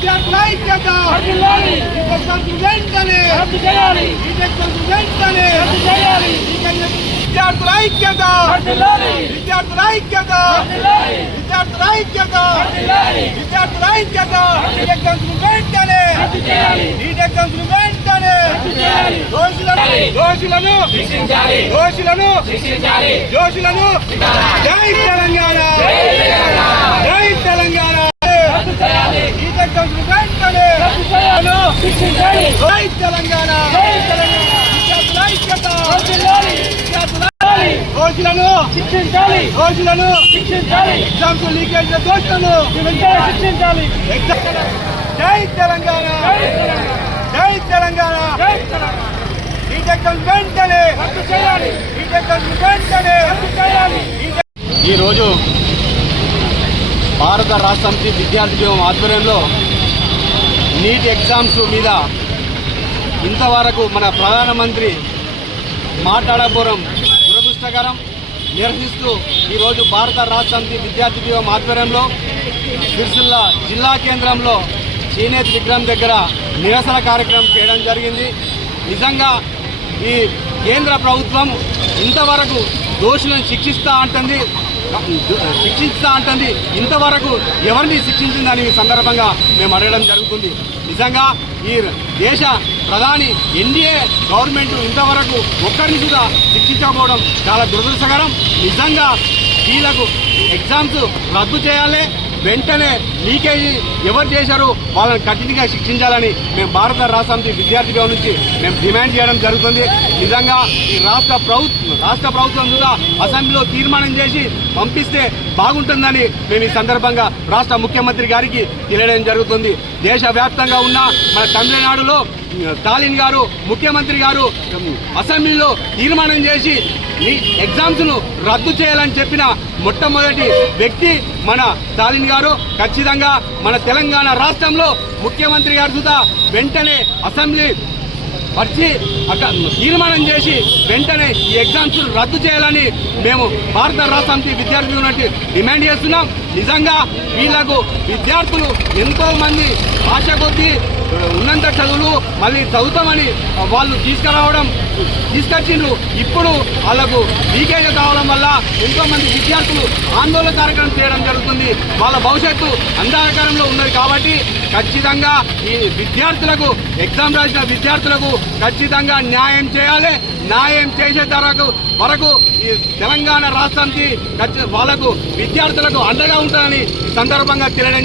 విద్యార్థుల ఐక్యత వెంటనే విద్యార్థుల ఐక్యత విద్యార్థుల ఐక్యత విద్యార్థుల ఐక్యత విద్యార్థుల ఐక్యత వెంటనే వెంటనే దోషులను జై తెలంగాణ జై తెలంగాణ వెంటనే జై తెలంగాణ విద్యార్థుల ఐక్యత దోషులను ఎగ్జామ్స్ లీకేజ్ దోషులను శిక్షించాలి. జై తెలంగాణ జై తెలంగాణ వెంటనే వెంటనే. ఈరోజు భారత రాష్ట్ర సమితి విద్యార్థి ఉద్యమం ఆధ్వర్యంలో నీట్ ఎగ్జామ్స్ మీద ఇంతవరకు మన ప్రధానమంత్రి మాట్లాడకపోవడం దురదృష్టకరం. నిరసిస్తూ ఈరోజు భారత రాష్ట్ర సమితి విద్యార్థి ఉద్యమం ఆధ్వర్యంలో సిరిసిల్ల జిల్లా కేంద్రంలో చేనేత విగ్రహం దగ్గర నిరసన కార్యక్రమం చేయడం జరిగింది. నిజంగా ఈ కేంద్ర ప్రభుత్వం ఇంతవరకు దోషులను శిక్షిస్తా అంటుంది. ఇంతవరకు ఎవరిని శిక్షించిందని ఈ సందర్భంగా మేము అడగడం జరుగుతుంది. నిజంగా ఈ దేశ ప్రధాని ఎన్డీఏ గవర్నమెంట్ ఇంతవరకు ఒక్కరిని కూడా శిక్షించకపోవడం చాలా దురదృష్టకరం. నిజంగా వీళ్ళకు ఎగ్జామ్స్ రద్దు చేయాలి, వెంటనే లీకేజీ ఎవరు చేశారో వాళ్ళని కఠినంగా శిక్షించాలని మేము భారత రాష్ట్ర సమితి విద్యార్థి భవన్ నుంచి మేము డిమాండ్ చేయడం జరుగుతుంది. నిజంగా ఈ రాష్ట్ర ప్రభుత్వం కూడా అసెంబ్లీలో తీర్మానం చేసి పంపిస్తే బాగుంటుందని మేము ఈ సందర్భంగా రాష్ట్ర ముఖ్యమంత్రి గారికి తెలియడం జరుగుతుంది. దేశవ్యాప్తంగా ఉన్న మన తమిళనాడులో స్టాలిన్ గారు ముఖ్యమంత్రి గారు అసెంబ్లీలో తీర్మానం చేసి ఈ ఎగ్జామ్స్ను రద్దు చేయాలని చెప్పిన మొట్టమొదటి వ్యక్తి మన స్టాలిన్ గారు. ఖచ్చితంగా మన తెలంగాణ రాష్ట్రంలో ముఖ్యమంత్రి గారు కూడా వెంటనే అసెంబ్లీ వచ్చి తీర్మానం చేసి వెంటనే ఈ ఎగ్జామ్స్ రద్దు చేయాలని మేము భారత రాష్ట్ర సమితి విద్యార్థి యూనిట్ డిమాండ్ చేస్తున్నాం. నిజంగా వీళ్లకు విద్యార్థులు ఎంతో మంది ఆశ కొద్దీ ఉన్నంత చదువులు మళ్ళీ చదువుతామని వాళ్ళు తీసుకొచ్చిండ్రు. ఇప్పుడు వాళ్ళకు లీకేజ్ కావడం వల్ల ఎంతో మంది విద్యార్థులు ఆందోళన కార్యక్రమం చేయడం జరుగుతుంది. వాళ్ళ భవిష్యత్తు అంధకారంలో ఉన్నది కాబట్టి ఖచ్చితంగా ఈ విద్యార్థులకు ఎగ్జామ్ రాసిన విద్యార్థులకు ఖచ్చితంగా న్యాయం చేయాలి. న్యాయం చేసే వరకు ఈ తెలంగాణ రాష్ట్రానికి వాళ్ళకు విద్యార్థులకు అండగా ఉంటారని సందర్భంగా తెలియడం